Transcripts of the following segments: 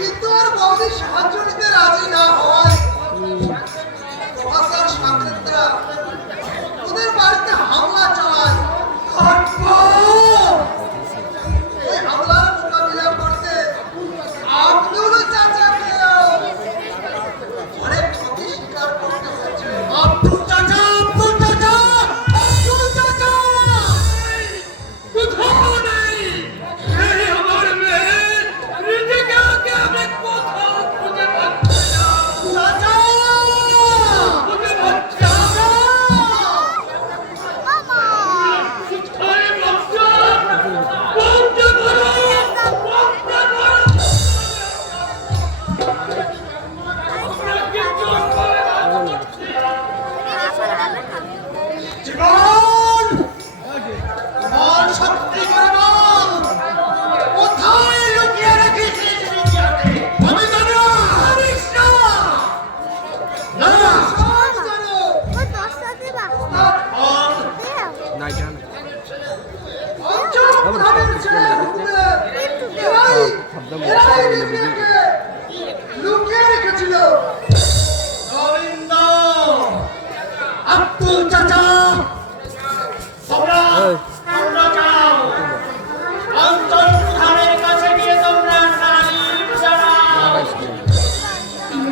কিন্তু আর বৌদি সাহায্য নিতে রাজি না হওয়ায় তোমার সামনেটা ওদের বাড়িতে হামলা চালায়। এই হামলার মোকাবিলা করতে আব্দুল চাচাকে অনেক ক্ষতি স্বীকার করতে হয়েছে। আব্দুল চাচা, আব্দুল চাচা, আব্দুল চাচা কোথাও নেই। এই আমার মেয়ে নিজেকে আগে আমি কোথাও খুঁজে পাচ্ছি না। চাচা খুঁজে পাচ্ছি না। কোথায় বাচ্চা? কোনটা ধরো, কোনটা ধরো। আপনাকে জোর করে বাঁচা করছি। জীবন বল, সত্যি করে বল, কোথায় লুকিয়ে রেখেছিস রিজিয়াকে? আমি জানি না। জানিস না? না, সব জানো। বল, অঞ্চল প্রধানের ছেলে হুকুমের এরাই রিজিয়াকে লুকিয়ে রেখেছিল। গোবিন্দ, আব্দুল চাচা, তোমরা যাও, অঞ্চল প্রধানের কাছে গিয়ে তোমরা নালিশ জানাও।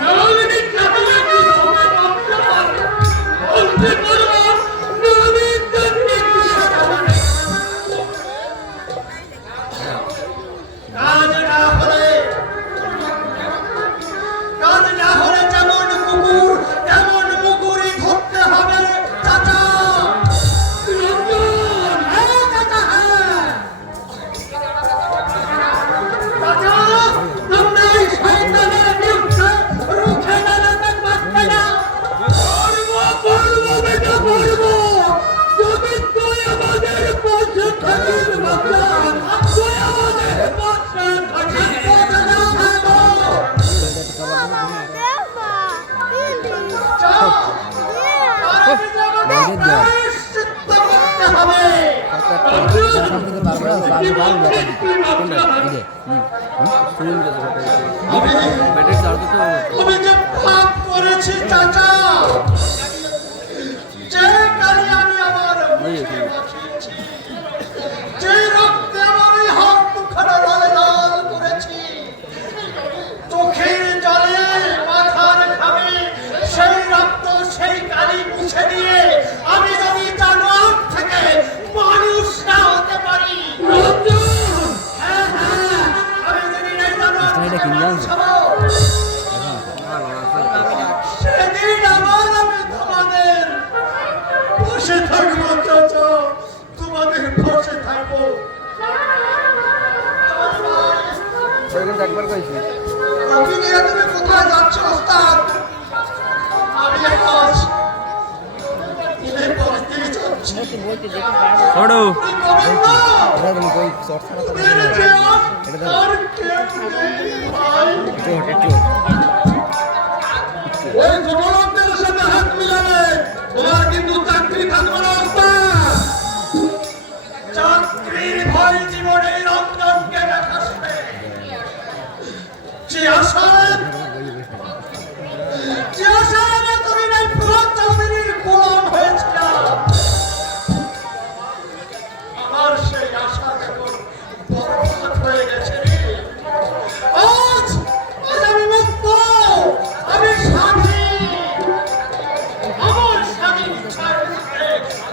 নালিশ জানালে কি হবে বাচ্চা? বলতে পারবো নালিশ জানতে কি হবে? কাজ না হলে যেমন কুকুর তেমন মুগুরি ধরতে হবে চাচা। হ্যাঁ চাচা, হ্যাঁ চাচা, তোমরা এই শয়তানের বিরুদ্ধে রুখে দাঁড়াতে পারবে না। পারবো বেটা, পারবো। যদি তুই আমাদের পাশে থাকিস বাচ্চা, তুই আমাদের পাশে থাকিস। আমি যে পাপ করেছি চাচা, যে কালি আমি আমার মুখে মাখিয়েছি, যে রক্তে আমার এই হাত দুখানা লাল লাল করেছি, চোখের জলে মাথার ঘামে সেই রক্ত সেই কালি মুছে দিয়ে আমি যদি জানোয়ার থেকে মানুষ না হতে পারি, হ্যাঁ হ্যাঁ, আমি যদি এই জানোয়ার সেদিন আবার আমি তোমাদের বসে থাকবো চাচা, তোমাদের বসে থাকবো। তুমি নিয়ে তুমি কোথায় যাচ্ছ ওস্তাদ? আমি আজ দিনের পর দিন যাচ্ছি। গোবিন্দ, তোদের যে আর কেউ নেই ভাই। ওই যুবকদের সাথে হাত মিলালে তোমার কিন্তু চাকরি থাকবে না ওস্তাদ। চাকরির ভয় জীবনে রঞ্জনকে দেখাচ্ছে। যে আশায় আমি তুমি নাই পুরো চৌধুরীর গোলাম হয়েছিলাম, আমার সেই আশা এখন বরবাদ হয়ে গেছে। আজ আমি মুক্ত, আমি স্বাধীন। আমার স্বাধীন ইচ্ছার মধ্যে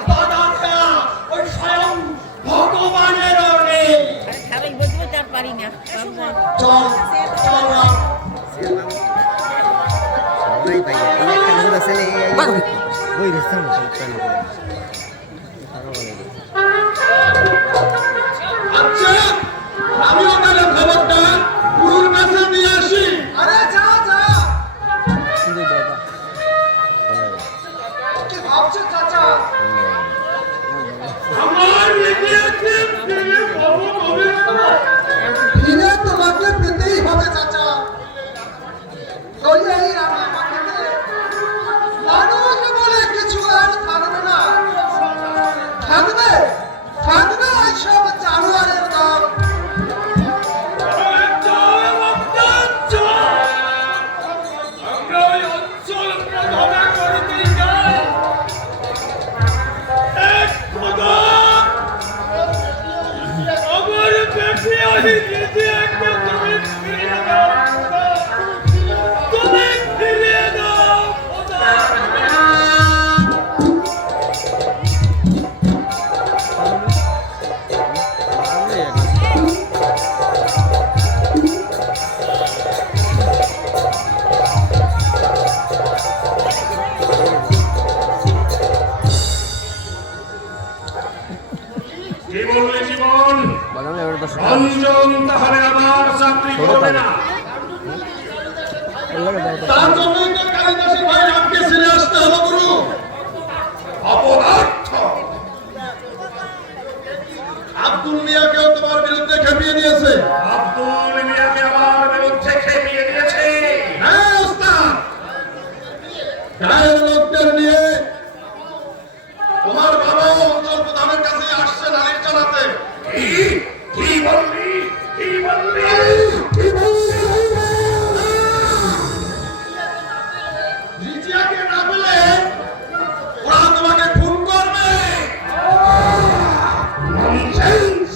বাধা দেয়া ওই স্বয়ং ভগবানেরও নেই। চল চল আচ্ছা, আমিও তাহলে খবরটা গুরুর কাছে দিয়ে আসি। আরে যা যা। কি ভাবছো চাচা? আমার রিজিয়াকে ফিরে পাবো কবে? ফিরে তোমাকে পেতেই হবে চাচা। নইলে এই রান্না মাটিতে মানুষ বলে কিছু আর থাকবে না। তার জন্যই তো কালিদাসের ভাই রামকে ছেড়ে আসতে হলো গুরু। অপদার্থ! আব্দুল মিয়াকেও তোমার বিরুদ্ধে খেপিয়ে দিয়েছে। আব্দুল মিয়াকে আমার বিরুদ্ধে খেপিয়ে দিয়েছে। হ্যাঁ ওস্তাদ, গায়ের লোকদের নিয়ে তোমার বাবাও অঞ্চল প্রধানের কাছে আসছে নালিশ জানাতে। কি বললি? কি বললি? রিজিয়াকে না পেলে ওরা তোমাকে খুন করবে। ননসেন্স!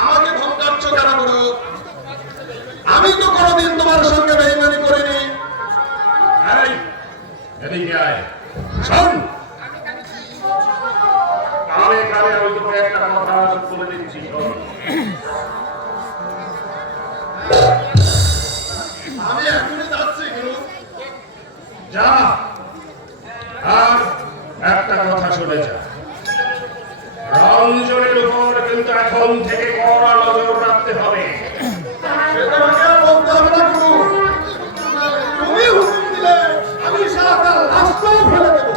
আমাকে ধমকাচ্ছ কেন গুরু? আমি তো কোনোদিন তোমার সঙ্গে বেইমানি করিনি। এই, এদিকে আয়। শোন, কানে কানে ওই তোকে একটা কথা বলে দিচ্ছি, শোন। আমি এখনই যাচ্ছি গুরু। যা, আর একটা কথা শুনে যা। রঞ্জনের উপর কিন্তু এখন থেকে কড়া নজর রাখতে হবে। সে তোমাকে আর বলতে হবে না গুরু। তুমি হুকুম দিলে আমি সারা তার লাশটাও ফেলে দেবো।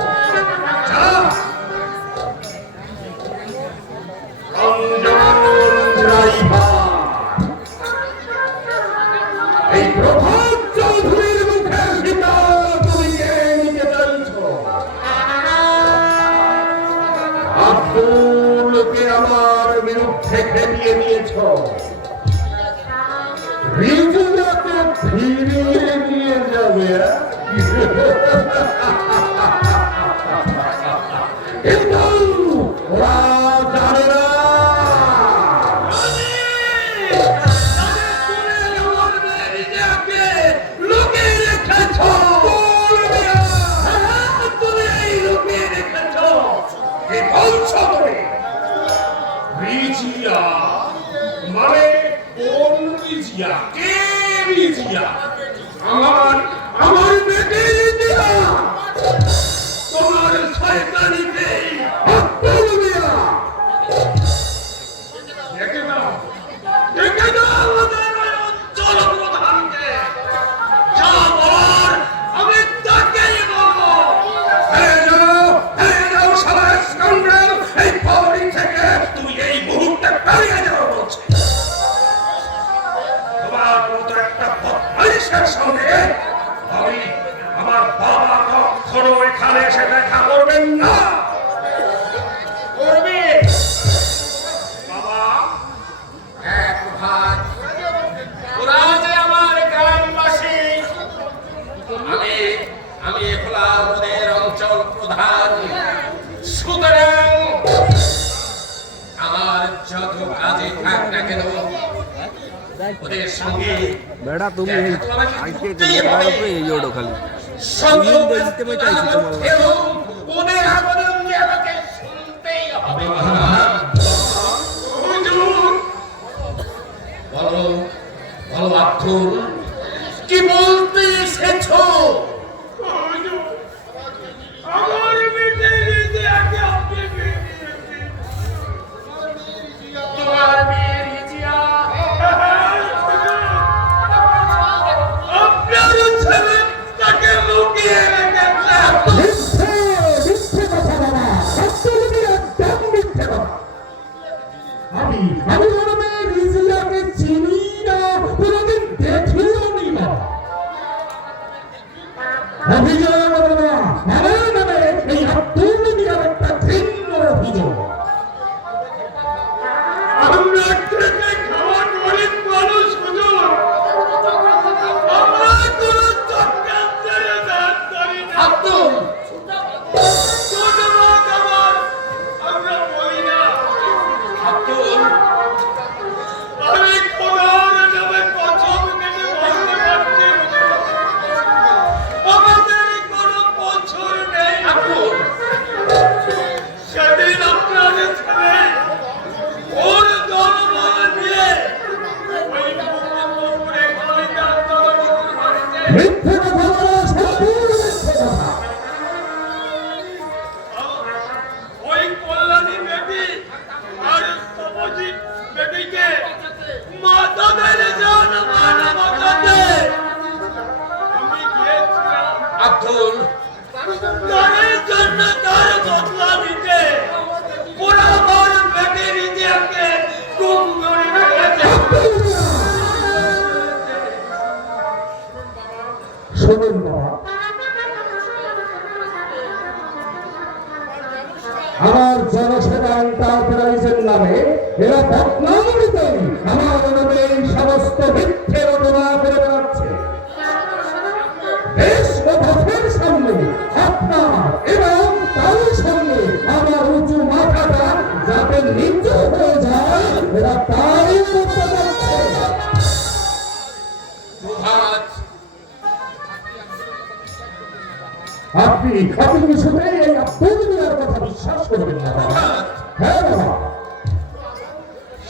যা। রঞ্জন ড্রাইভার, এই প্রভাত চৌধুরীর মুখের ভিতর তুমি কে নিতে চাইছো? আব্দুলকে আমার বিরুদ্ধে খেপিয়ে দিয়েছ, রিজুয়াকে ফিরিয়ে নিয়ে যাবে। কিন্তু ওরা জানে না লুকিয়ে রেখেছ। তুমি এই লুকিয়ে রেখেছ। কি বলছো তুমি? রিজিয়া মানে কোন রিজিয়া? কে রিজিয়া? আমার বেটি রিজিয়া। তোমার শয়তানিতে আব্দুল মিয়া। দেখে নাও, দেখে নাও আমাদের ওই অঞ্চল প্রধানকে। যা বলার আমি তাকেই বলবো। যাও শালা স্কাউন্ডার, এই পাওয়ারি থেকে তুমি এই মুহূর্তে বেরিয়ে যাও বলছি। তোমার মতো একটা বদমাইশের সঙ্গে আমি আমার বাবা কখনো এখানে এসে দেখা করবেন না। করবি? বাবা, এক ভাই, ওরা যে আমার গ্রামবাসী। আমি একলা ওদের অঞ্চল প্রধান। সুতরাং আমার যত কাজে থাক না কেন ওদের সঙ্গে বেড়া তুমি এই দেখা তো আমাকে আজকে করতেই হবে। এই ওডো খালি সঙ্গে ইউন দেখতে পাই চাইছি তোমার মধ্যেও ওদের আবেদন যে আমাকে শুনতেই হবে। হুজুর, বলো বলো আব্দুল, কি বলতে এসেছো? আমার বেটি রিজিয়াকে আপনি বিয়ে দিয়েছেন। তোমার মেয়ে রিজিয়া আপনার ছেলে তাকে লুকিয়ে রেখেছে। মিথ্যে কথা বাবা, আব্দুল মিয়া একদম মিথ্যে কথা। আমি ওর মেয়ে রিজিয়াকে চিনি না, কোনোদিন দেখিও নি না। অভিযোগ বাবা, আমার নামে এই আব্দুল মিয়ার একটা ভিন্ন অভিযোগ। আমরা খেতে খাওয়া গরিব মানুষ হুজুর। আমরা কোনো চক্রান্তের দান করি না। আব্দুল, ধন্যবাদ আমার, আমরা বলি না। আব্দুল, আমি খোদার নামে কসম কেটে বলতে পারছি আমাদের কোনো বছর নেই। আব্দুল, সেদিন আপনার ছেলে ওর দলবল নিয়ে ওই পুকুরে খালিদা আন্দোলন করেছে। মিথ্যে কথা বলা, সম্পূর্ণ মিথ্যে কথা। ওই কল্যাণী বেটি আর স্তবজিৎ বেটিকে মাথা ধরে যান মানা বাঁচাতে। বদলা নিতে পুরো তোর বেটি নিজেকে গুম করে রেখেছে। শোনেন বাবা, আমার জনসেবা এন্টারপ্রাইজের নামে এরা বদনামিতে আমার নামে এই সমস্ত মিথ্যে রটনা করে বেড়াচ্ছে। দেশ ও পথের সামনে আপনার এবং তার সামনে আমার উঁচু মাথাটা যাতে নিচু হয়ে যায় এরা তাই করতে পারছে। আপনি কিছুতেই এই আব্দুল মিয়ার কথা বিশ্বাস করবেন না বাবা। হ্যাঁ বাবা,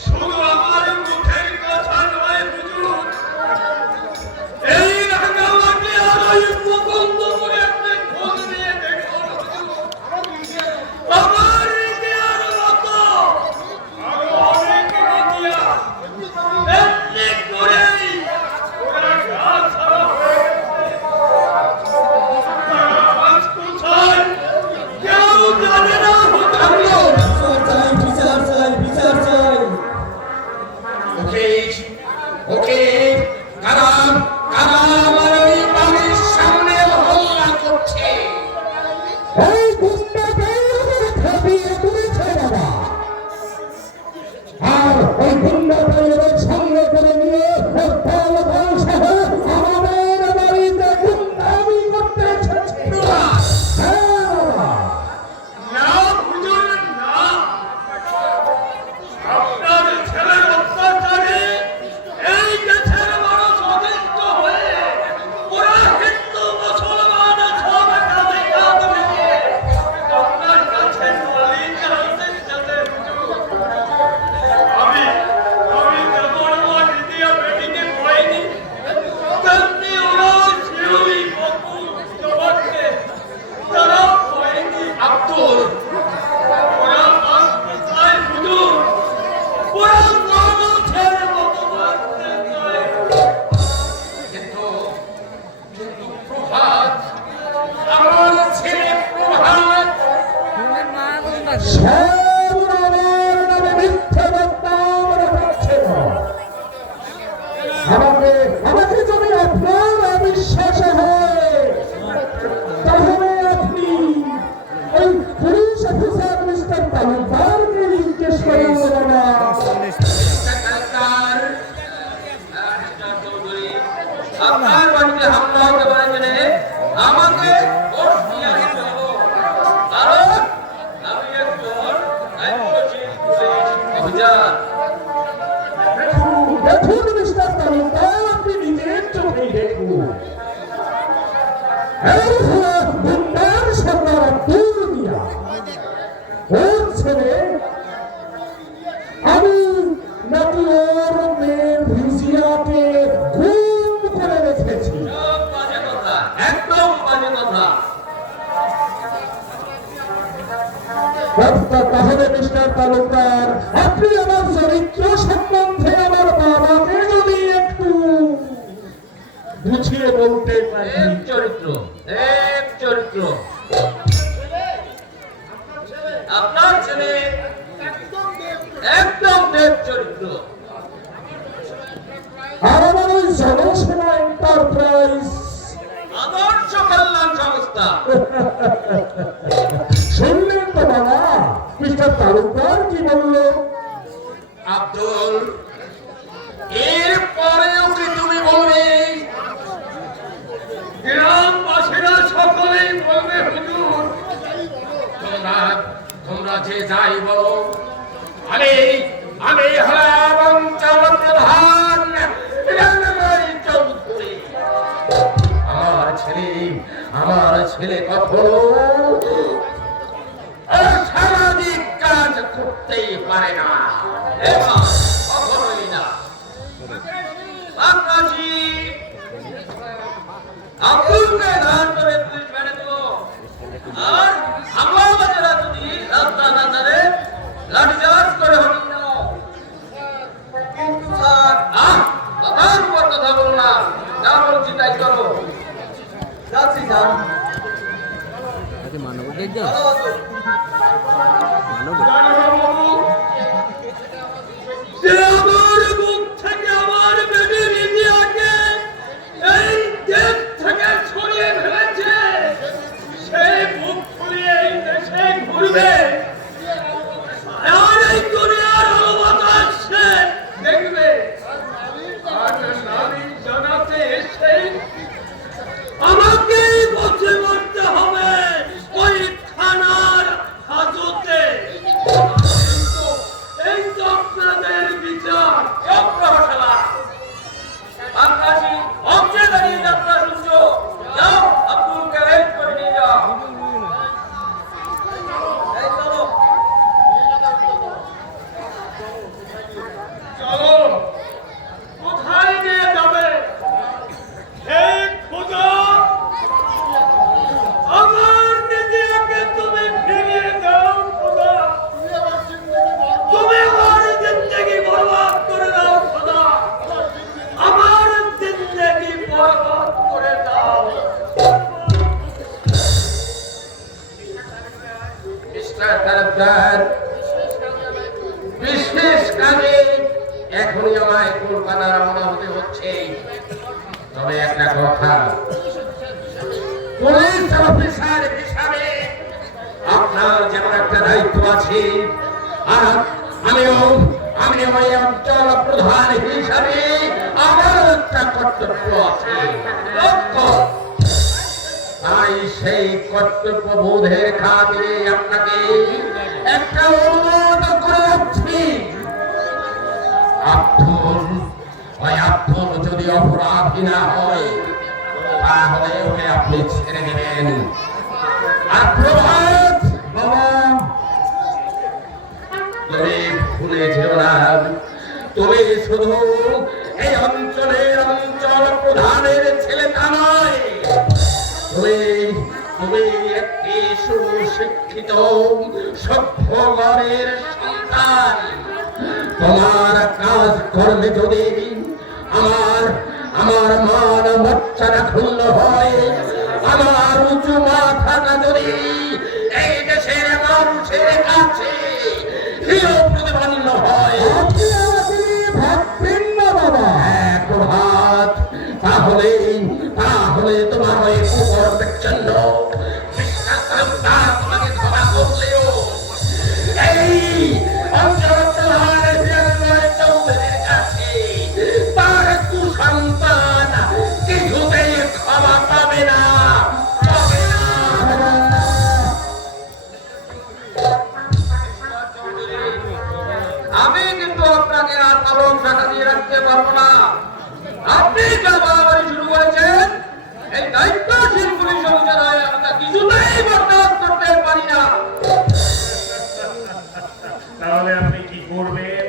শুধু আমার মুখের কথা নয় হুজুর, এই রাঙামাটি আর ওই মুকুন্দপুরে আপনি খোঁজ নিয়ে দেখুন হুজুর। আমার ইতিহার মতো আরো অনেক ইতিহাস এমনি করেই ওরা গা ছাড়া হয়ে গেছে। তারা আজ কোথায় কেউ জানে না হুজুর। ওকে কারা কারা আমার ওই বাড়ির সামনে হল্লা করছে। এই গুন্ডাকে থাপিয়ে তুলেছে বাবা, আর ওই গুন্ডাকে সঙ্গে করে নিয়ে দল সহ আমাদের বাড়িতে গুন্ডামি করতে এসেছে। হ্যাঁ বাবা, না হুজুর না, আপনার ছেলের অত্যাচারে এই দেশের মানুষ অতিষ্ঠ হয়ে ওরা হিন্দু মুসলমান সব কাঁধে কাঁধ মিলিয়ে আপনার কাছে নালিশ জানাতে এসেছে হুজুর। আমি যেমন আমার দ্বিতীয় বেটিকে পাইনি, তেমনি ওরা শিউলি বকুল জবাবকে তারা পায়নি। আব্দুল ওরা বাঁচতে চায় হুজুর, ওরা মানুষের মতো বাঁচতে চায়। কিন্তু প্রভাত, আমার ছেলে প্রভাত সব আমার নামে মিথ্যে বদনাম রটাচ্ছে। আমাকে যদি আপনার অবিশ্বাস হয় তাহলে আপনি ওই পুলিশ অফিসার মিস্টার তালুকদারকে জিজ্ঞেস করুন বাবা। আপনার বাড়িতে হামলা হতে পারে জেনে আমাকে ভোট দিয়ে দিতে হলো, কারণ আমি একজন দায়িত্বশীল পুলিশ অফিসার। দেখুন মিস্টার তালুকদার, আপনি নিজের চোখেই দেখুন। এই হলো গুন্ডার সর্দার আব্দুল মিয়া, ওর ছেলে। আমি নাকি ওর মেয়ের ভিজিয়াকে গুম করে রেখেছি। সব বাজে কথা, একদম বাজে কথা। তাহলে মিস্টার তালুকদার, আপনি আমার চরিত্র সম্বন্ধে আমার বাবাকে যদি একটু বুঝিয়ে বলতে পারেন। এক চরিত্র আপনার ছেলে একদম দেব চরিত্র। আর আমার ওই জনসেবা এন্টারপ্রাইজ আদর্শ কল্যাণ সংস্থা। শুনলেন তো বাবা, মিস্টার তালুকদার কি বললো? আব্দুল, এর পরেও কি তুমি বলবে? গ্রামবাসীরা সকলেই বলবে হুজুর, তোমরা যে যাই বলো, আমি হলাম অঞ্চল প্রধান চৌধুরী। আমার ছেলে কখনো অসামাজিক কাজ করতেই পারে না। এবার কখনোই না। বাংলাদেশি আব্দুলকে ধান করে পুলিশ বেড়ে দিল, আর হামলাবাজেরা যদি রাস্তা না ধরে লাঠিচার্জ করে হটিয়ে দিল। কিন্তু স্যার কথার উপর কথা বলো না, যা বলছি তাই করো। যাচ্ছি স্যার। আগে মানবকে কেন মানব যে আমার মুখ থেকে আমার বেবি রিজিয়াকে এই দেশ থেকে সরিয়ে ফেলেছে, সেই মুখ খুলিয়ে এই দেশে ঘুরবে আর এই দুনিয়ার আলো বাতাসে দেখবে। আর নারী জানাতে এসে আমাকে বসে মরতে হবে ওই থানার হাজতে। এই তো আপনাদের বিচার। অপ্রহসলা আকাশী অবজে দাঁড়িয়ে যাত্রা শুনছো, যাও আব্দুলকে ওয়েট করে নিয়ে যাও। এই চলো চলো, কোথায় নিয়ে যাবে? হে খোদা, আমার নিজেকে তুমি ফিরিয়ে দাও খোদা, তুমি আমার জিন্দগি বরবাদ করে দাও খোদা, আমার জিন্দগি বরবাদ করে দাও। মিস্টার তালুকদার, বিশেষ কাজে এখনই আমায় কলকাতা রওনা হতে হচ্ছে। তবে একটা কথা, পুলিশ অফিসার হিসাবে আপনার যেমন একটা দায়িত্ব আছে, আর আমিও এই অঞ্চল প্রধান হিসাবে আমার একটা কর্তব্য আছে। তাই সেই কর্তব্য বোধের খাতিরে আপনাকে একটা অনুরোধ করে রাখছি। আব্দুল যদি অপরাধী না হয় তাহলে ওকে আপনি ছেড়ে দেবেন। আর প্রভাত বাবা, তুমি ভুলে যেও না, তুমি শুধু এই অঞ্চলের অঞ্চল প্রধানের ছেলে তা নয়, তুমি একটি সুশিক্ষিত সভ্য ঘরের সন্তান। তোমার কাজ কর্মে যদি আমার মান মর্যাদা ক্ষুণ্ণ হয়, আমার উঁচু মাথাটা যদি এই দেশের মানুষের কাছে হিরো প্রতিপন্ন হয়, প্রভাত, তাহলে তোমার ওই কুকর্মের জন্য তোমাকে ক্ষমা করলেও এই অঞ্চল তার কুসন্তান কিছুতেই ক্ষমা পাবে না। আমি কিন্তু আপনাকে আর আলোক টাকা দিয়ে রাখতে পারবো না। আপনি যা বাড়াবাড়ি শুরু করেছেন, এই দায়িত্বশীল পুলিশ অফিসার হয়ে আমরা কিছুতেই বরদাস্ত করতে পারি না। তাহলে আপনি কি করবেন?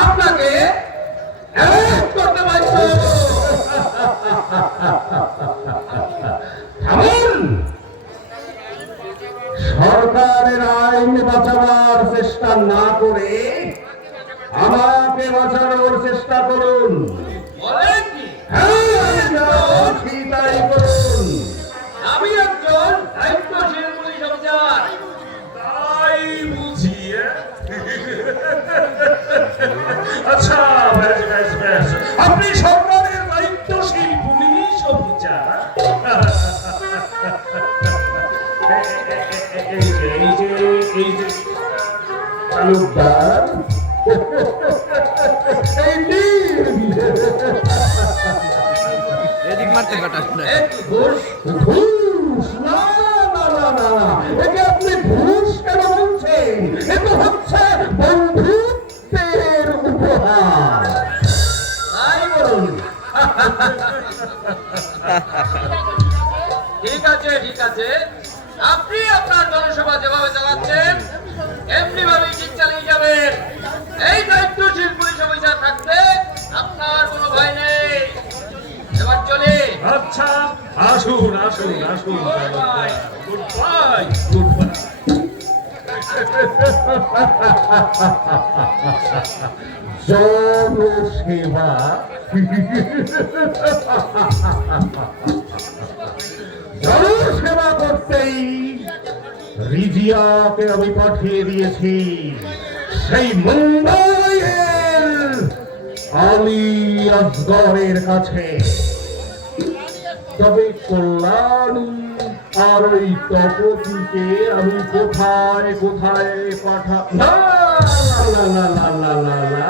আপনাকে অ্যারেস্ট করতে বাধ্য হব। থামুন! সরকারের আইন বাঁচাবার চেষ্টা না করে আমাকে বাঁচানোর চেষ্টা করুন। বলেন কি? হ্যাঁ, তাই করুন। আমি একজন দায়িত্বশীল পুলিশ অফিসার। তাই বুঝি? আচ্ছা, বেশ বেশ বেশ, আপনি সরকারের দায়িত্বশীল পুলিশ অফিসার। এই যে তালুকদার, এদিক মারতে কাটাস না ঘুষ না, একে আপনি ঘুষ কেন বলছেন? এ তো হচ্ছে বন্ধুত্বের উপহার। তাই বলুন। ঠিক আছে ঠিক আছে, আপনি আপনার জনসভা যেভাবে চালাচ্ছেন এমনি ভাবে ঠিক চালিয়ে যাবেন। এই দায়িত্বশীল পুলিশ অফিসার থাকতে আপনার কোনো ভয় নেই। এবার চলে। আচ্ছা, আসুন আসুন আসুন। Good bye, good bye. জনসেবা জনসেবা করতেই রিজিয়াকে আমি পাঠিয়ে দিয়েছি সেই মুম্বাইয়ের আলী আসগরের কাছে। তবে কল্যাণী আর ওই তপতিকে আমি কোথায় কোথায় পাঠা না না না না না না না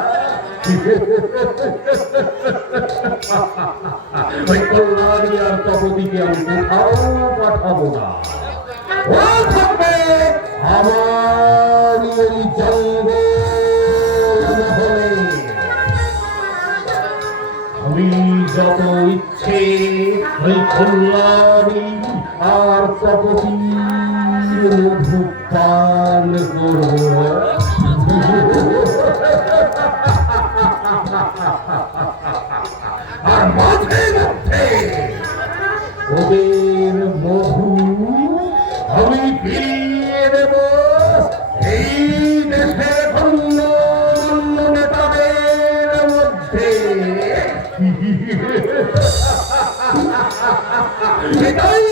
ওই কল্যাণী আর তপতিকে আমি কোথাও পাঠাবো না। ও থাকবে আমার এই জঙ্গলে। আমি যত ইচ্ছে ওই কল্যাণী আর তপতির মধু পান করব। আর মাঝে মধ্যে ওদের মধু আমি ফিরিয়ে দেব এই দেশের ধন্য নেতাদের মধ্যে। এটাই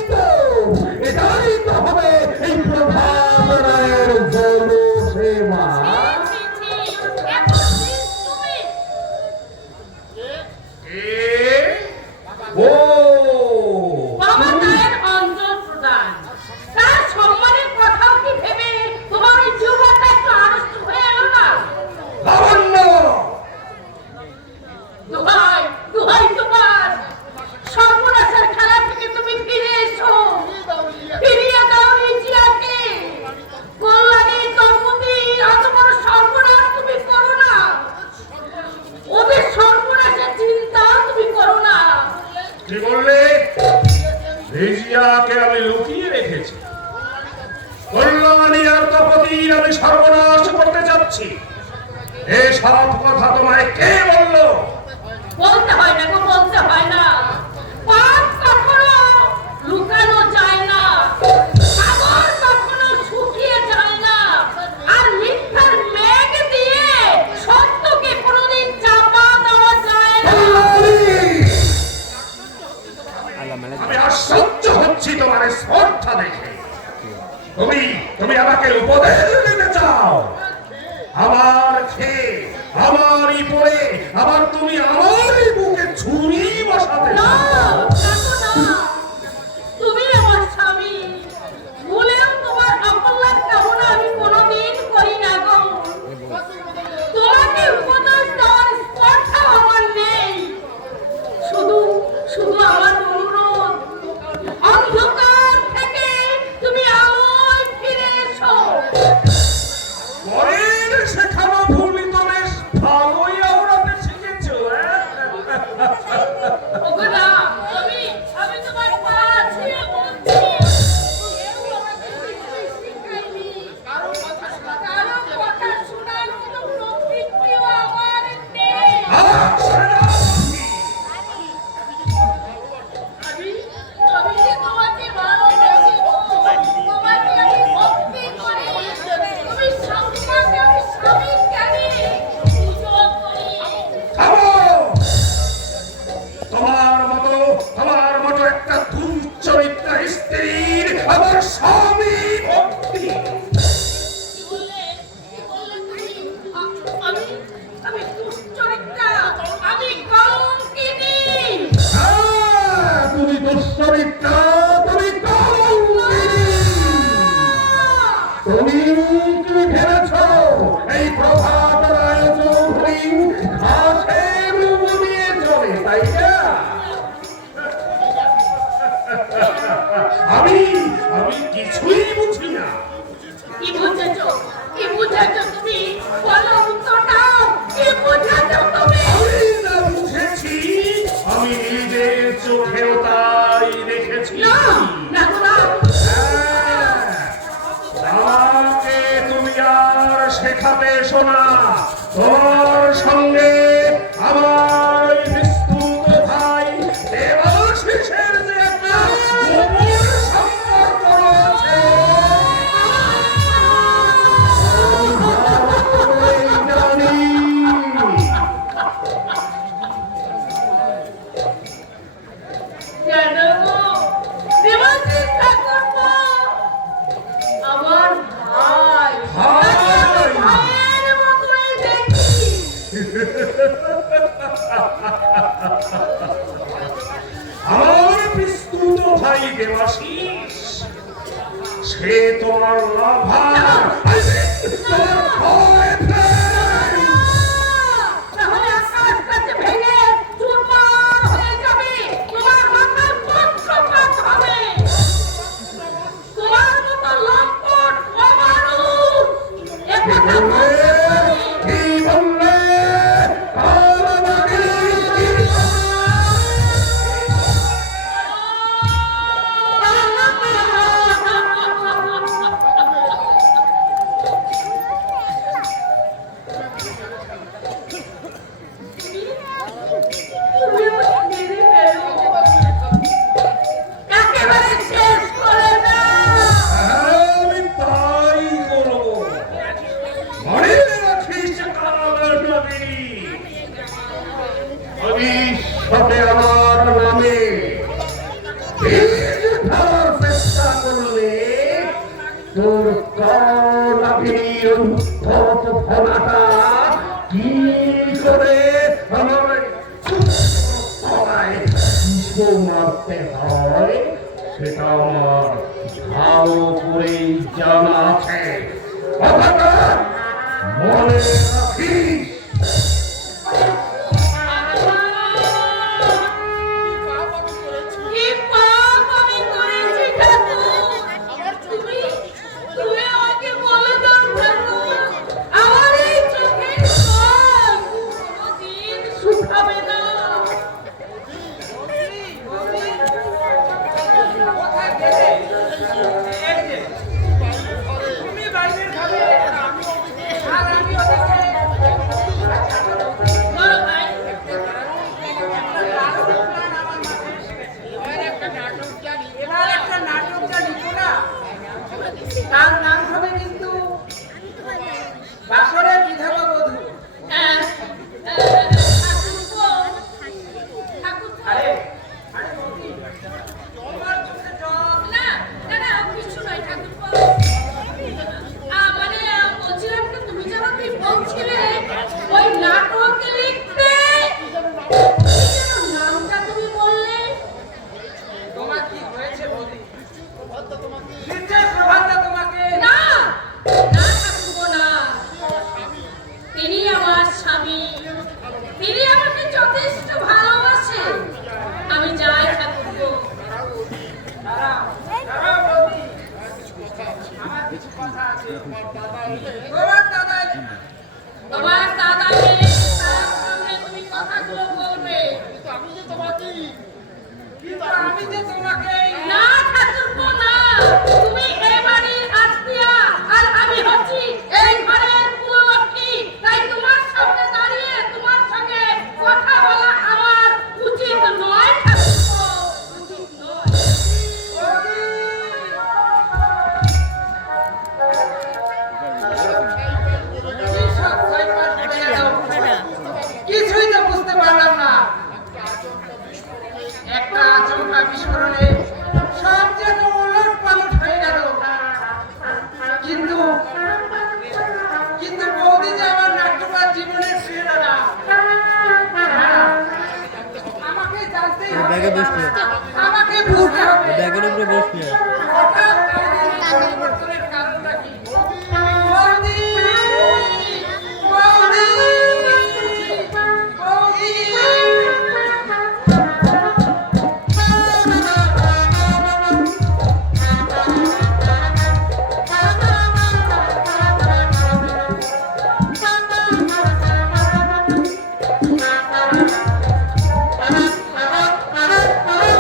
তো হবে এই প্রধান রায়ের জনসেবা। ও লাবণ্য, কি বললে? রিজিয়াকে আমি লুকিয়ে রেখেছি, কল্যাণী আর তপতির আমি সর্বনাশ করতে যাচ্ছি। এসব কথা তোমায় কে বললো? বলতে হয় না গো, বলতে হয় না। পাপ কখনো লুকানো যায় না, সাগর কখনো শুকিয়ে যায় না, আর মিথ্যার মেঘ দিয়ে সত্যকে কোনোদিন চাপা দেওয়া যায় না। আমি আশ্চর্য হচ্ছি তোমার স্পর্ধা দেখে। তুমি আমাকে উপদেশ দিতে চাও? আমার খেয়ে আমারই পরে আবার তুমি আমারই বুকে ছুরি বসাতে না, চাও? না, তুমি আমার স্বামী, ভুলেও তোমার অপরাধ কামনা আমি কোনোদিন করি না গো। তোমাকে উপদেশ দেওয়ার স্পর্ধা আমার নেই। শুধু আমার অনুরোধ, অন্ধকার থেকে তুমি আলোয় ফিরে এসো। পরের শেখানো ভুল তো বেশ ভালোই আওড়াতে শিখেছো। ওগো না, আমি তোমার পা ছুঁয়ে বলছি, কেউ আমাকে কিছুই শিখায়নি। কারো কথা শোনার মতো প্রবৃত্তিও আমার নেই। আমি যে তোমাকে ভালোবাসি, তোমাকে আমি ভক্তি করি, তুমি সঙ্গে আমি স্বামী জানি, পুজো করি। তোমার মতো একটা দুশ্চরিত্রা স্ত্রীর আবার স্বামী ভক্তি। কি বললে তুমি? আমি দুশ্চরিত্রা, আমি কলঙ্কিনী। তুমি দুশ্চরিত্রা, তুমি কলঙ্কিনী। তুমি কি ভেবেছ এই প্রভাত রায় চৌধুরী ঘাসের উপর দিয়ে চলে, তাই না? আমি কিছুই বুঝি না। কি বুঝেছো? কি বুঝেছো তুমি? বলো উত্তরটা, কি বুঝেছো তুমি? আমি না বুঝেছি, আমি নিজের চোখেও তাই দেখেছি। না, না, না। আমাকে তুমি আর শেখাতে এসো না। তোমার সঙ্গে আমার ওই বিস্তুত ভাই দেবাশিসের যে একটা গোপন সম্পর্ক রয়েছে, আমি জানি। জানো গো, দেবাশিস আমার বিস্তুত ভাই দেবাশিস, সে তোমার লাভার, তোমার boyfriend। তাহলে আকাশ কাছে ভেঙে চুরমার হয়ে যাবে, তোমার মাথার পক্ষপাত হবে। তোমার মতো লম্পট অমানুষ একথা বলতে পারে। কি বললে? আর আমাকে কি একেবারে শেষ করে দাও। আমি তাই করব। মনে রাখিস কালনাগিনী, ভবিষ্যতে আমার নামে বীজ ধারার চেষ্টা করলে তোর কালনাগিনীর উদ্ধত ফলাটা কি করে আমার তলায় শিশু মারতে হয় সেটা আমার ভালো করেই জানা আছে। কথাটা মনে রাখিস। কি পাপ আমি করেছি ঠাকুর? তুমি আমাকে বলে দাও ঠাকুর, আমার এই চোখের জল কোনোদিন শুকাবে না। বলো ভাই, এবার একটা নাটক যা লিখো না, তার নাম হবে কিন্তু বাসরের বিধবা বধূ। আরে আরে বৌদি, তোমার চোখে জল। না না না, কিছু নয় ঠাকুরপো। মানে বলছিলাম কি, তুমি যে আমাকে বলছিলে ওই নাটক লিখতে, নামটা তুমি বললে? তোমার কি হয়েছে বৌদি? নিশ্চয় প্রভাতটা তোমাকে না না ঠাকুরপো, না। তিনি আমার স্বামী, তিনি আমাকে যথেষ্ট ভালোবাসে। আমি যাই ঠাকুরপো। দাঁড়াও, দাঁড়াও বৌদি, আমার কিছু কথা আছে। তোমার দাদা তোমার দাদাকে তার সঙ্গে তুমি কথাগুলো বলবে। কিন্তু আমি যে তোমাকে না ঠাকুরপো, না। তুমি এই বাড়ির আত্মীয়া, আর আমি হচ্ছি এই ঘরের কুললক্ষ্মী। তাই তোমার সামনে দাঁড়িয়ে তোমার সঙ্গে কথা বলা আমার উচিত নয় ঠাকুরপো, উচিত নয়। কিছুই তো বুঝতে পারলাম না। একটা আচমকা বিস্ফোরণে সব যেন উলট পালট হয়ে গেল। কিন্তু কিন্তু বৌদি যে আমার নাট্যকার জীবনের প্রেরণা, আমাকে জানতেই হবে, ব্যাগে বসবে। আমাকে বুঝতে হবে ব্যাগের উপরে বসবে। হঠাৎ করে এই পরিবর্তনের কারণটা কি। বৌদি, বৌদি, বৌদি। Thank you.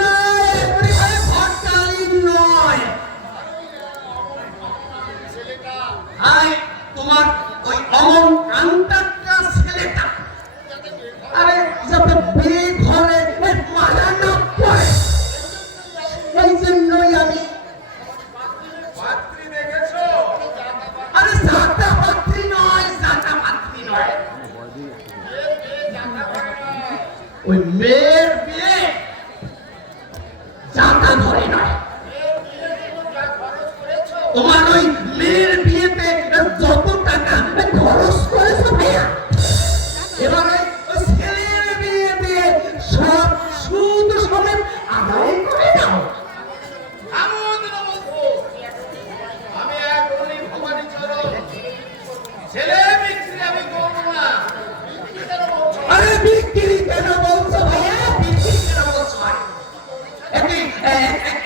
নয়, একেবারে ঘটকালি নয়। আয় তোমার ওই অমন আন্তারটা ছেলেটা, আরে যাতে বেঘরে মারা না পড়ে, এই জন্যই আমি পাত্রী দেখেছো? আরে জাতা পাত্রী নয়, জাতা পাত্রী নয়, ওই মেয়ের বিয়ে জাতা ধরে নয়। তোমার ওই মেয়ের বিয়েতে যত টাকা খরচ করেছো ভাইয়া, এবারে ওই ছেলের বিয়ে দিয়ে সব সুদ সমেত আদায় করে দাও। আমি এক গরিব ভবানী চরণ, ছেলে বিক্রি আমি করবো না। আরে বিক্রি কেন বলছো ভাইয়া, বিক্রি কেন বলছো ভাই?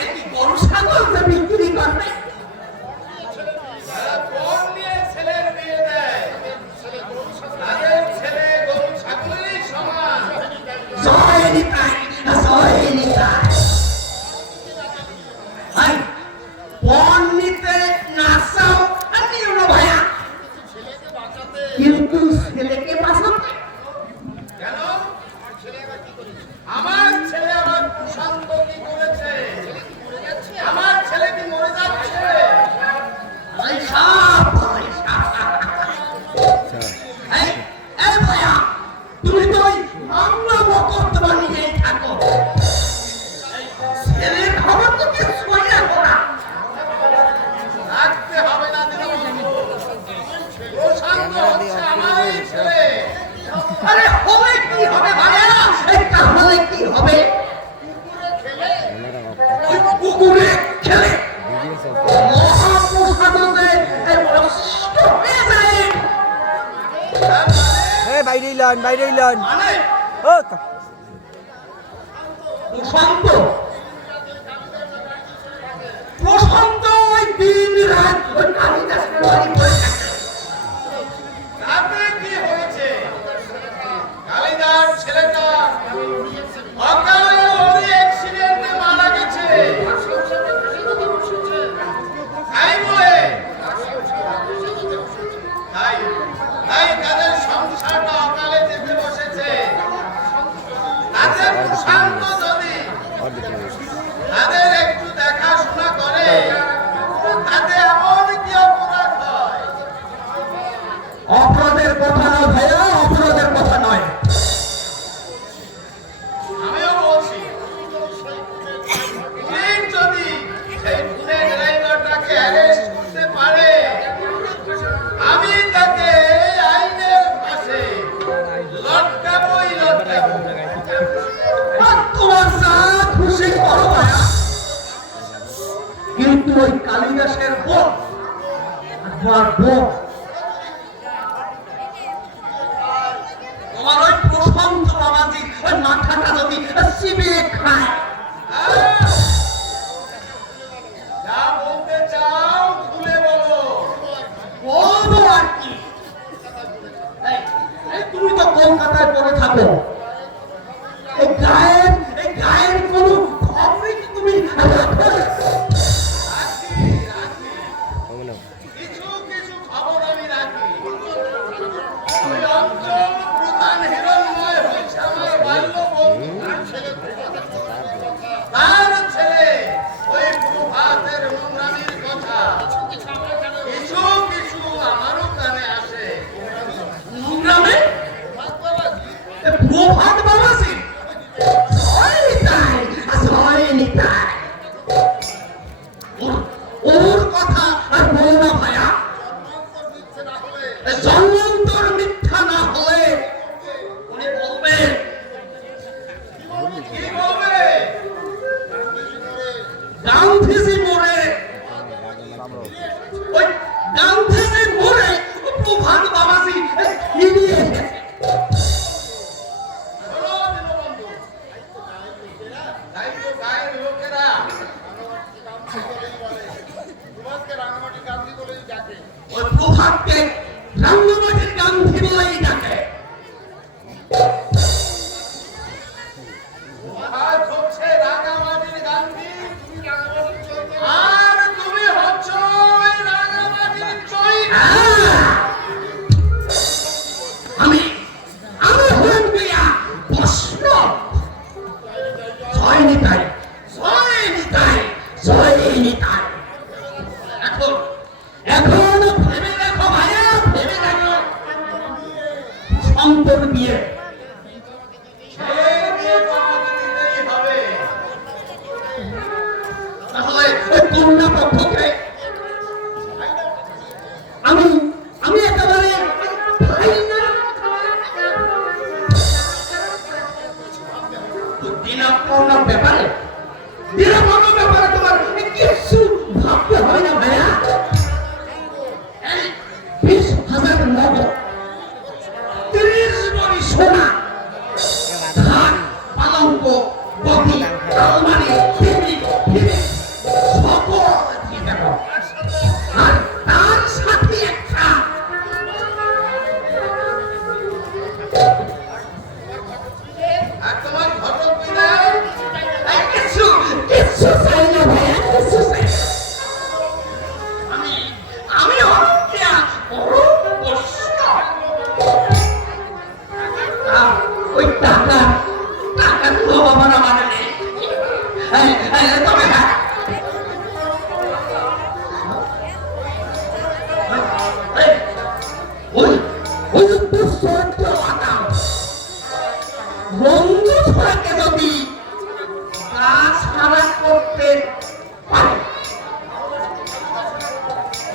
একটি গরু ছাগল যে বিক্রি করবে? তারা পণ নিয়ে ছেলের বিয়ে দেয়, তাদের ছেলে গরু ছাগলেরই সমান। জয় নিতাই, জয় নিতাই। ভাই পণ নিতে না চাও আমিও না ভাইয়া, কিন্তু ছেলেকে বাঁচাতে কেন? আমার ছেলে আমার প্রশান্ত কি করেছে? আমার ছেলে কি মরে যাচ্ছে? ভাই সাপ, ভাই সাপ। এই এই ভাইয়া, তুমি তো ওই মামলা মোকদ্দমা নিয়েই থাকো, ছেলের খবর তো কিছুই রাখো না। রাখতে হবে না দীনবন্ধু, প্রশান্ত হচ্ছে আমারই ছেলে। আরে হবে কি হবে ভাইয়া, এই তাহলে কি হবে? ওই পুকুরে খেলে মহাপ্রসাদে অষ্ট হয়ে যায়। তার এ বাইরে ইলান মানে ও প্রশান্ত প্রশান্ত ওই দিন রাত ওই কালিদাসের বাড়ি বসে থাকে। তাতে কি হয়েছে? কালিদার ছেলেটা অকালে ওই অ্যাক্সিডেন্টে মারা গেছে। তাই বলে তাই তাই তাদের সংসারটা অকালে যেতে বসেছে। তাদের প্রশান্ত যদি তাদের একটু দেখাশোনা করে, তাতে এমন কি অপরাধ হয়? অপরাধের কথা নয় ভাইয়া, অপরাধের কথা নয়। আমিও বলছি, পুলিশ যদি সেই খুনের ড্রাইভারটাকে অ্যারেস্ট করতে পারে, আমি তাকে এই আইনের পাশে লটকাবোই লটকাবো। আর তোমার যা খুশি করো ভাইয়া, কিন্তু ওই কালিদাসের বউ তোমার বউ, তোমার ওই প্রশান্ত বাবাজি ওই মাথাটা যদি চিবিয়ে খায়, যা বলতে চাও খুলে বলো। বলবো আর কি? এই তুমি তো কলকাতায় পড়ে থাকো, এই গায়ের কোনো খবরই কি তুমি রাখো? কিছু কিছু খবর আমি রাখি। ওই অঞ্চল প্রধান হিরণ্ময় হয়েছে আমার বাল্য বন্ধু। তার ছেলে ওই প্রভাতের নোংরামির কথা কিছু কিছু আমারও কানে আসে। নোংরামে? এ প্রভাত বাবাজি, জয় নিতাই, জয় নিতাই। ওর কথা আর বলো না ভাইয়া, জন্মান্তর মিথ্যা না হলে উনি বলবেন কি বলবে? গান্ধীজি মোড়ে, ওই গান্ধীজি মোড়ে প্রভাত বাবাজি ফিরিয়ে এসেছে। শোনো দীনবন্ধু, তাই তো গায়ের লোকেরা ওই প্রভাতকে রাঙ্গমাটির গান্ধী বলেই ডাকে। প্রভাত হচ্ছে রাঙামাটির বলে কন্যা পক্ষকে আমি আমি একেবারে দিনাপূর্ণর ব্যাপারে তোমার কিছু ভাবতে হয় না ভাইয়া। 20,000 নগদ, 30 ভরি সোনা, ধান, পালঙ্ক, গদি, আলমারি, টেবিল, ফ্রিজ, সকল দিয়ে দেব। আর তার সাথে একটা আর তোমার ঘটক বিদায় কিছু চাই না ভাইয়া, কিছু চাই না। আমি অনেকটা কষ্ট। ওই টাকা তো আমার নেই। তবে ওই দুঃসন্ত বন্ধু ছড়াকে যদি কাজ খারাপ করতে পারে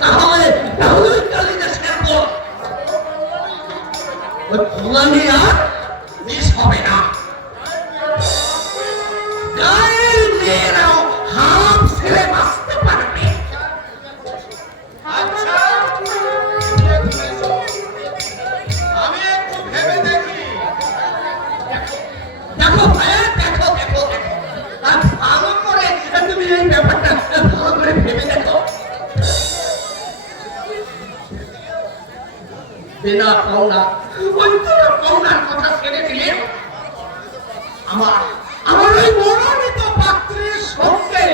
তাহলে কালিদাসের পর ওই ফলানি আর মিস হবে না। গায়ের মেয়েরাও হাত ছেড়ে বাঁচতে পারবে। আচ্ছা আমি একটু ভেবে দেখি। দেখো ভাইয়া, দেখো আর ভালো করে তুমি এই ব্যাপারটা ভালো করে ভেবে দেখো। বিনা পাওনা ওই তোরা পাওনার কথা ছেড়ে দিলে আমার ওই মনোনীত পাত্রের সঙ্গে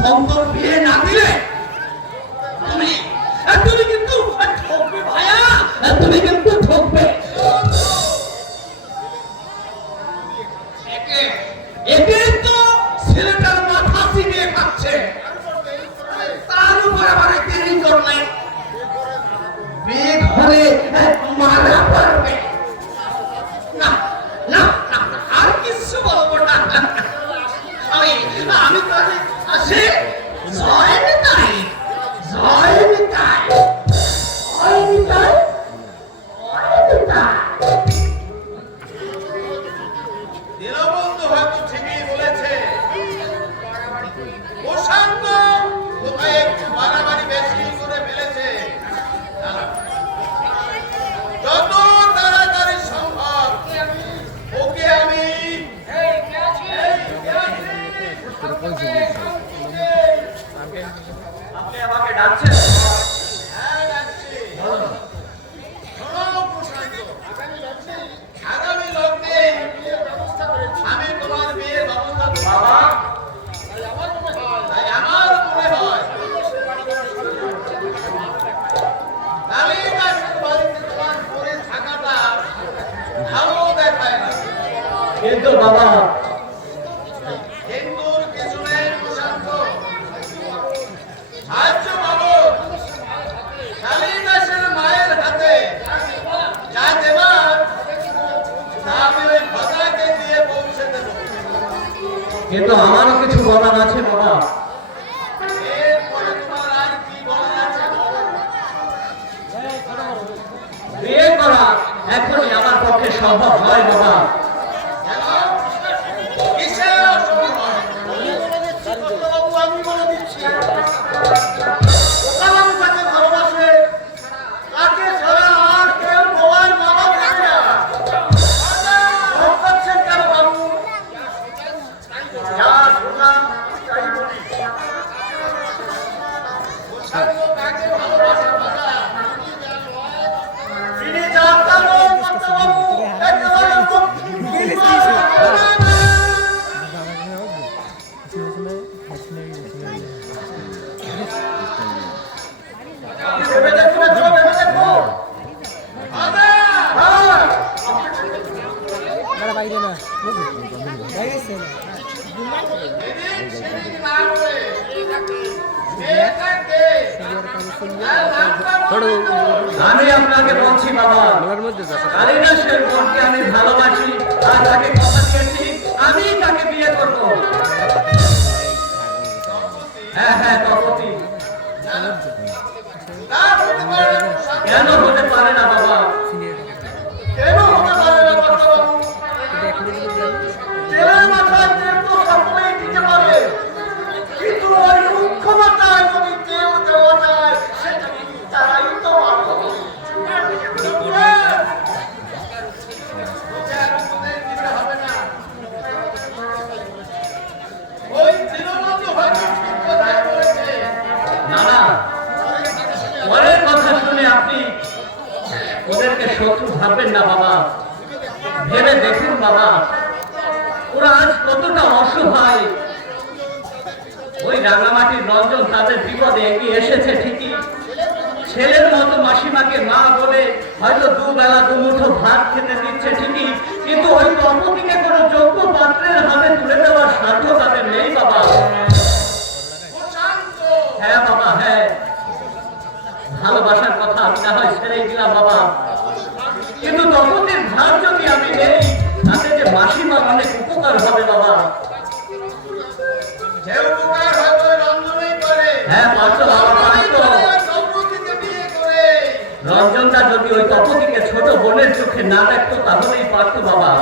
সুন্দর বিয়ে না দিলে তুমি কিন্তু ঠকবে ভাইয়া, তুমি কিন্তু ঠকবে। একে তো ছেলেটার মাথা চিবিয়ে খাচ্ছে, তার উপর আবার দেরি করলে বিয়ে ঘরে মারা পড়বে। না না না, আর কিছু বলবো না। আমি তাহলে আসি। জয় নিতাই, জয় নিতাই, জয় নিতাই, জয় নিতাই। দীনবন্ধু হয়তো ঠিকই বলেছে, প্রশান্ত কোথায় একটু বাড়াবাড়ি বেশি করে ফেলেছে। যত তাড়াতাড়ি সম্ভব ওকে আমি আপনি আমাকে ডাকছেন? হ্যাঁ ডাকছি। শোনো প্রশান্ত, আগামী লগ্নে আমি তোমার বিয়ের ব্যবস্থা করব। বাবা, তাই আমার মনে হয় কালিদাসের বাড়িতে তোমার পরে থাকাটা ভালো দেখায় না। কিন্তু বাবা, হিন্দুর কিছু নেই প্রশান্ত। সাহায্য পাবো কালিদাসের মায়ের হাতে, যা দেবার তা আমি ওই ভদ্রাকে দিয়ে পৌঁছে দেবো। কিন্তু আমারও কিছু বলার আছে বাবা। এরপরে তোমার আর কি বলার আছে বলো? বিয়ে করা এখনই আমার পক্ষে সম্ভব নয় বাবা। কেন? কিসের অসম্ভব? আমি বলে দিচ্ছি, ওকালাম তাকে ভালোবাসে, তাকে ছাড়া আর কেউ তোমার বাবা থাকে না। ভোগ করছেন কেন বাবু? যা শুনলাম তাই বলি। প্রশান্ত তাকে ভালোবাসে বাবা। তিনি জানতারও বাবু একেবারে ভেবে দেখো না, ভেবে দেখো। আদা! বাইরে না এদিক সেদিক না করে মেয়েটাকে আর নামটা আমি আপনাকে বলছি বাবা, আমার মধ্যে যাচ্ছে কালিদাসের বোনকে আমি ভালোবাসি আর তাকে কথা দিয়েছি আমি তাকে বিয়ে করবো। হ্যাঁ হ্যাঁ তপতি। না হতে পারে না। কেন হতে পারে না বাবা? কেন হতে পারে না পাত্রবাবু? তেলের মাথায় তেল তো সকলেই দিতে পারে, কিন্তু ওই মুখ্য মাথায় যদি তেল দেওয়া যায় সেটা কিন্তু তারাই তো পারবে। ওই তৃণমূল হয়তো ঠিক কথাই বলেছে। না না, পরের কথা শুনে আপনি ওদেরকে শত্রু ভাববেন না বাবা। ভেবে দেখুন বাবা, ওরা আজ কতটা অসহায়। ওই রাঙামাটির রঞ্জন তাদের বিপদে এগিয়ে এসেছে ঠিকই, ছেলের মতো মাসিমাকে মা বলে হয়তো দুবেলা দুমুঠো ভাত খেতে দিচ্ছে ঠিকই, কিন্তু ওই দম্পতিকে কোনো যোগ্য পাত্রের হাতে তুলে দেওয়ার সাধ্য তাদের নেই বাবা। হ্যাঁ বাবা হ্যাঁ, ভালোবাসার কথা আমি না হয় ছেড়েই দিলাম বাবা, কিন্তু দম্পতির ভাত যদি আমি নেই তাতে যে মাসিমার অনেক উপকার হবে বাবা। যে উপকার হয়তো রঞ্জনই করে। হ্যাঁ পারতো বাবা, পারতো। দম্পতিকে বিয়ে করে রঞ্জনটা যদি ওই দম্পতিকে ছোট বোনের চোখে না দেখতো তাহলেই পারতো বাবা।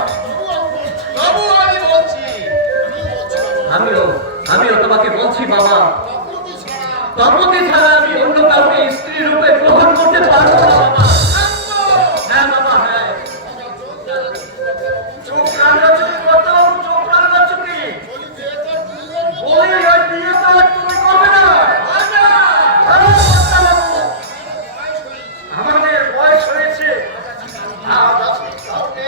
তবু আমি বলছি, আমিও তোমাকে বলছি বাবা, দম্পতি ছাড়া আমি অন্য কাউকে স্ত্রী রূপে গ্রহণ করতে পারবো না বাবা। হ্যাঁ বাবা হ্যাঁ। চোখ রাঙাচুকি কত, চোখ রাঙাচুকি। বলি ওই বিয়ে তো আর তুমি করবে না। আরে বাচ্চাবাবু, আমাদের বয়স হয়েছে। আজ আপনি কাউকে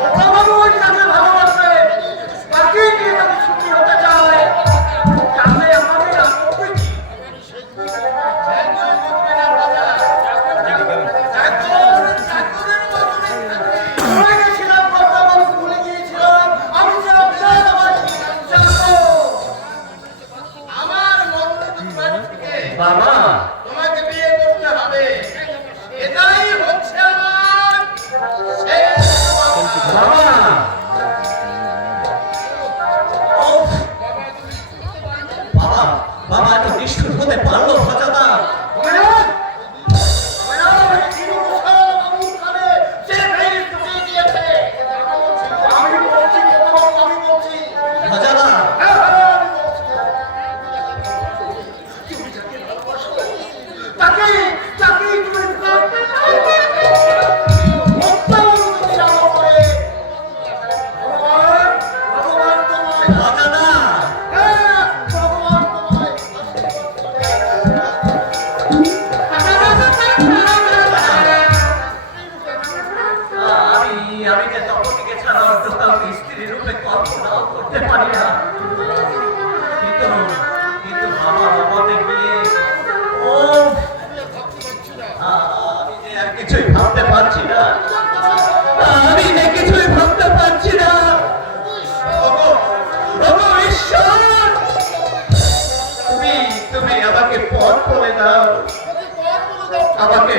বাচ্চাবাবু ওই কাজে ভালোবাসে, তাকে নিয়ে যদি সুখী হতে চায় তাহলে আমাদের আপত্তি কি? ভুলে গেছিলাম বাচ্চাবাবু, ভুলে গিয়েছিলাম। আমি যে আপনার আমার চাকর। আমার মন থেকে বাবা তোমাকে বিয়ে করতে হবে, এটাই হচ্ছে আমার শেষ কথা। বাবা উফ! বাবা বাবা এত নিষ্ঠুর হতে পারলো ভাজাদা? ভাজাদা ভাজাদা আমি যে দম্পতিকে ছাড়া অন্য কাউকে স্ত্রী রূপে কল্পনাও করতে পারি না, কিন্তু বাবা বাবাতে গিয়ে ও আমি যে আর কিছুই ভাবতে পারছি না, আমি যে কিছুই ভাবতে পারছি না। ওগো, ওগো ঈশ্বর, তুমি আমাকে পথ বলে দাও, আমাকে